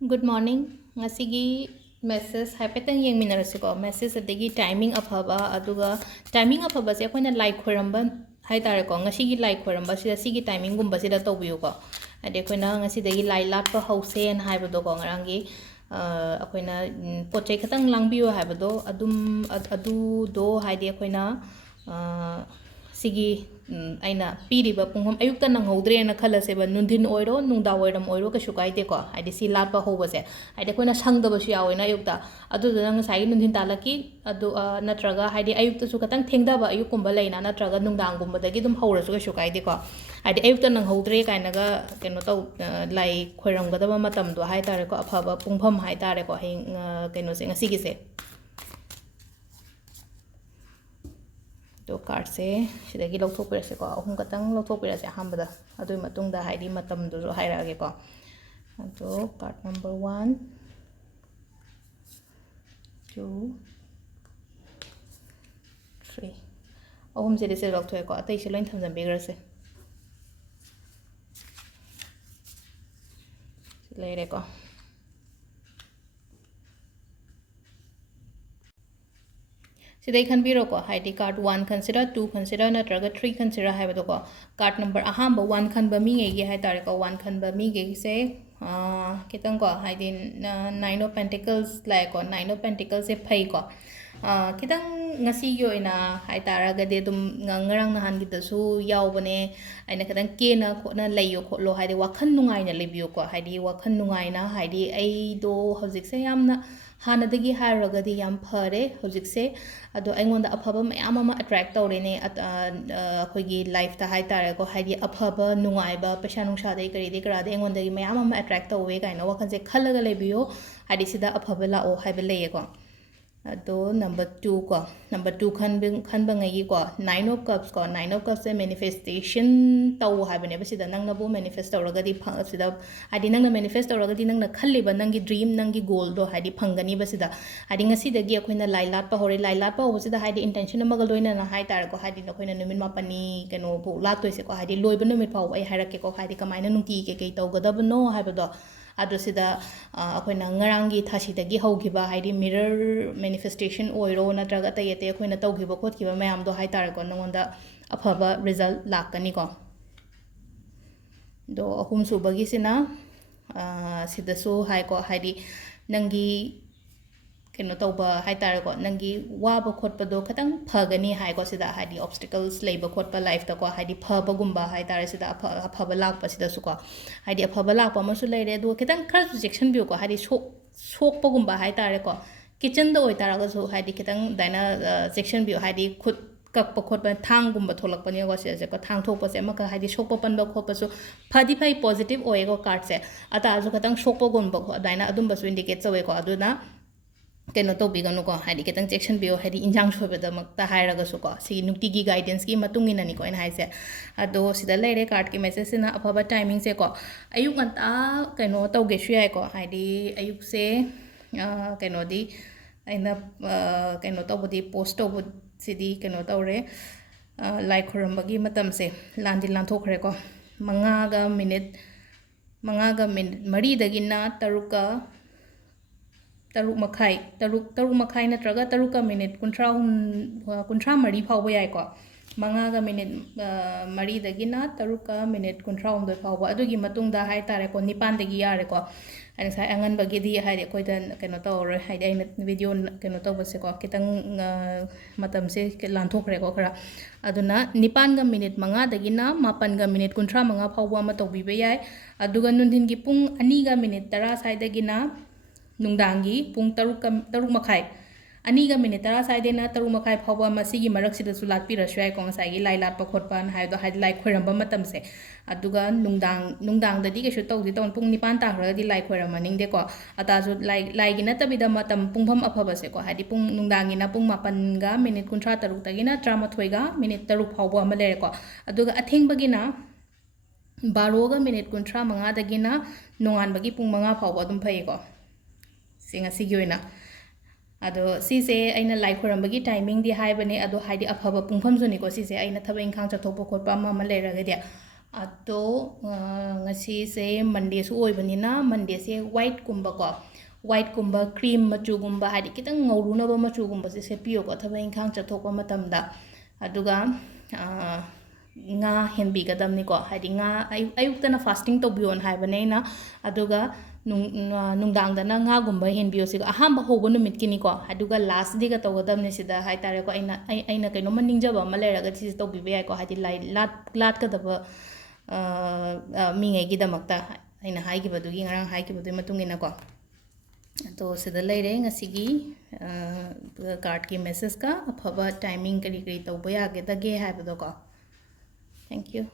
Good morning. Ngasigi message haipetang yengminarasiko. Message adagi timing afaba aduga timing afaba se akoina like khoramba haitare ko ngasigi like khoramba sida sigi timing gumba sida tawbiyo ko. Ade akoina ngasidagi lai latpa hause en haibado ko ngarangi akoina pochai khatang langbiyo haibado adu do haidi akoina sigi aina piriba pungham ayukta nanghodre na khalaseba nundin oiro nungda oiram oiro ka shukai de ko haide si latpa hobase haide koina sangdaba su yawe na ayukta adu dang sai nundin talaki adu natraga haide ayukta su katang thengdaba ayuk kumba leina natraga nungdang gumba dagi dum hawra su ka shukai de ko haide ayukta nanghodre kaina ga keno taw lai khoiram gadaba matam do hai tare ko afaba pungpham hai tare ko heng keno se ngasi gi se तो card से सिदगी लौथोकपिरसे को अहुम कतंग लौथोकपिरसे अहमबदा अदुई मतुंगदा हाइदी मतम दुजो हाइरागे को तो card number 1 2 3 अहुम से दिसे लौथोय को अतै से लोइन थमजन बेग्रसे लेरे को सिदai खनबिरो को Heidi card 1 consider 2 consider नत्रगा 3 consider हाइबदो को कार्ड नंबर अहाम 1 खनबा मी गे हाइ तारे को 1 खनबा मी गे से कितंग को हाइडी 9 of pentacles लाइ को 9 of pentacles से फै को कितंग ngasi gi oina hai taraga de dum ngarang nahan gi dasu yaubane aina kadang kena khona layo kholo haidi wakhan nungai na libiyo ko haidi wakhan nungai na haidi ai do hojik se yamna hana dagi haraga di yam phare hojik se ado aingonda afaba mayam ama attract tawrene akhoi life ta hai tare ko haidi afaba nungai ba pesa nungsa dei kari de kara de aingonda gi mayam ama attract tawwe kaina wakhan se khalaga lebiyo haidi sida afaba la o haiba leye ko तो number 2 को number 2 खन बंगी को 9 of cups को 9 of cups से manifestation तव हाबने बसिदा नंग नबो manifest तवरगदी सिदा हादि नंग manifest तवरगदी नंग खल्लिबा नंगी ड्रीम नंगी गोल दो हादि फंगनी बसिदा हादि ngasi अखोइना लाइलाट पा होरे लाइलाट पा होबसिदा हादि इंटेंशन अमगल लोइना ना हाइ तार को हादि नखोइना नुमिन मापनी कनो बो लातोइसे को हादि लोइबा नुमित फाव आई हारके को हादि कमाइना नुंकी के तवगदबनो हाइबदो अदुसिदा अखोइना ngaranggi thasitagi haugiba haidi mirror manifestation oiro natraga tayete अखोइना तौगिबा खोतगिबा मयाम दो हाइ तारको नंगोंदा अफबा रिजल्ट लाकनी को दो अहुम सुबगी सिना सिदसु हाइ को हाइदी नंगी कनो तौबा हाइ तारको नंगी वाबा खोतपदो खतंग फगनी हाइ को सिदा हाइदी ऑब्स्टिकल्स लेबा खोतपा लाइफ तको हाइदी फबगुम्बा हाइ तारे सिदा अफबा लाकपा सिदसु को हाइदी अफबा लाकपा मसु लेरे दो खतंग खर रिजेक्शन बियो को हाइदी सोकपगुम्बा हाइ तारे को किचन द ओइ तारगसु हाइदी खतंग दाइना सेक्शन बियो हाइदी खुद कप खोप थांग गुम्बा थोलकपनी को से को थांग थोप से मका हाइदी सोकप पनबा खोपसु फदी फै पॉजिटिव ओएगो कार्ड से अताजु खतंग सोकप गुम्बा दाइना अदुम्बसु इंडिकेट चवे को अदुना कनो तौबिगनु को हाइदी खतंग सेक्शन बियो हाइदी इंजांग सोबदमक्ता हाइरगसु को सी नुक्तिगी गाइडेंस की मतुंग इननी को इन हाइसे अदो सिदा लेरे कार्ड के मैसेज से ना अफबा टाइमिंग से को अयुक अंता कनो तौगे सुयाय को हाइदी अयुक से कनो दी अइना कनो तौबदी पोस्ट तौब सिदी कनो तौरे लाइक खुरंबगी मतम से लांदि लांथोखरे को मंगागा मिनिट मरी दगिना तरुका तरुक मखाई नत्रगा तरुका मिनिट कुंट्रा मरी फाव याय को मंगागा मिनिट मरी दगिना तरुका मिनिट कुंट्रा उमदो फाव अदुगी मतुंगदा हाय तारे को निपान दगी यारे को अन साय अंगन बगीदी हाय कोइ द कनो तौर हाय द वीडियो कनो तौबसे को कितंग मतम से लांथोखरे को खरा अदुना निपान गा मिनिट मंगा दगिना मापन गा मिनिट कुंट्रा मंगा फाव अमा तौबिबे याय अदुगा नुंदिन गी पुंग अनि गा मिनिट 10 साय दगिना नुंगदांगी पुंग तरुक मखाई अनीगा मिनिट 10 साइदेना तरुक मखाई फावबा मसीगी मरक्सिदसु लाटपिरसु याय को साइगी लाई लाटपा खोटपान हाइदो हाइद लाई खोरंबा मतम से अदुगा नुंगदांगददी केसु तौदि तौन पुंग निपान ताखरगदी लाई खोरमनिंगदे को अताजु लाइगी नतबिदा मतम पुंगफम अफबसे को हाइदि पुंग नुंगदांगिना पुंग मापनगा मिनिट 13 तगिना 13 गा मिनिट 3 फावबा अमा लेरे को अदुगा अथेंगबगिना 12 गा मिनिट 15 दगिना नोंगानबगी पुंग 5 फावबा अदुम फै को सिंगसिगी ओइना अदो सिसे अइना लाइक खोरंबगी टाइमिंग दि हाइबने अदो हाइदि अफबा पुंगफम जुनी को सिसे अइना थबा इंखांग चथोप खोटपा अमा लेरगदि ꯑꯗꯣ ꯉꯁꯤꯁꯦ ꯃꯟꯗꯦꯁꯨ ꯑꯣꯏꯕꯅꯤꯅ ꯃꯟꯗꯦꯁꯦ ꯋꯥꯏꯠꯀꯨꯝꯕꯀꯣ ꯋꯥꯏꯠꯀꯨꯝꯕ ꯀ꯭ꯔꯤꯝ ꯃꯆꯨꯒꯨꯝꯕ ꯍꯥꯏꯗꯤ ꯈꯤꯇꯪ ꯉꯧꯔꯨꯅꯕ ꯃꯆꯨꯒꯨꯝꯕꯁꯦ ꯁꯦꯠꯄꯤꯌꯣꯀꯣ ꯊꯕꯛ ꯏꯪꯈꯥꯡ ꯆꯠꯊꯣꯛꯄ ꯃꯇꯝꯗ ꯑꯗꯨꯒ ꯉꯥ ꯍꯦꯟꯕꯤꯒꯗꯕꯅꯤꯀꯣ ꯍꯥꯏꯗꯤ ꯉꯥ ꯑꯌꯨꯛꯇꯅ ꯐꯥꯁꯇꯤꯡ ꯇꯧꯕꯤꯌꯣꯅ ꯍꯥꯏꯕꯅꯦ ꯑꯩꯅ ꯑꯗꯨꯒ ꯅꯨꯡꯗꯥꯡꯗꯅ ꯉꯥꯒꯨꯝꯕ ꯍꯦꯟꯕꯤꯌꯣ ꯁꯤꯒ ꯑꯍꯥꯟꯕ ꯍꯧꯕ ꯅꯨꯃꯤꯠꯀꯤꯅꯤꯀꯣ ꯑꯗꯨꯒ ꯂꯥꯁ ꯗꯦꯒ ꯇꯧꯒꯗꯕꯅꯤ ꯁꯤꯗ ꯍꯥꯏꯇꯥꯔꯦꯀꯣ ꯑꯩꯅ ꯀꯩꯅꯣꯝꯃ ꯅꯤꯡꯖꯕ ꯑꯃ ꯂꯩꯔꯒ ꯁꯤꯁꯦ ꯇꯧꯕꯤꯕ ꯌꯥꯏꯀꯣ ꯍꯥꯏꯗꯤ ꯂꯥꯠꯀꯗꯕ ꯃꯤꯉꯩꯒꯤꯗꯃꯛꯇ ꯑꯩꯅ ꯍꯥꯏꯈꯤꯕꯗꯨꯒꯤ ꯉꯔꯥꯡ ꯍꯥꯏꯈꯤꯕꯗꯨꯒꯤ ꯃꯇꯨꯡ ꯏꯟꯅꯀꯣ ꯑꯗꯣ ꯁꯤꯗ ꯂꯩꯔꯦ ꯉꯁꯤꯒꯤ ꯀꯥꯔꯠꯀꯤ ꯃꯦꯁꯦꯖꯀ ꯑꯐꯕ ꯇꯥꯏꯃꯤꯡ ꯀꯔꯤ ꯀꯔꯤ ꯇꯧꯕ ꯌꯥꯒꯗꯒꯦ ꯍꯥꯏꯕꯗꯣꯀꯣ ꯊꯦꯡꯛ ꯌꯨ